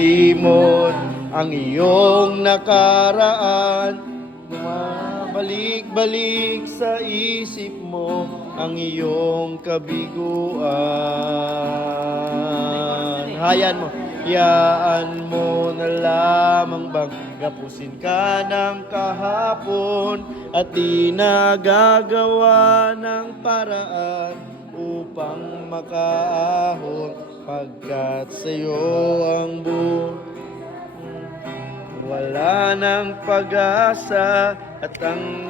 malimot ang iyong nakaraan. Bumabalik-balik sa isip mo ang iyong kabiguan. Hayaan mo na lamang bang gapusin ka ng kahapon at di nagagawa ng paraan upang makaahon, pagkat sa'yo ang wala ng pag-asa at ang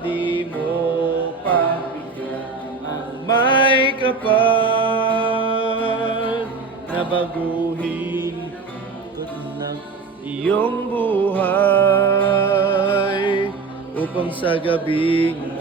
di mo pagbigyan ang may kapal na baguhin ng iyong buhay upang sa gabing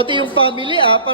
pati yung family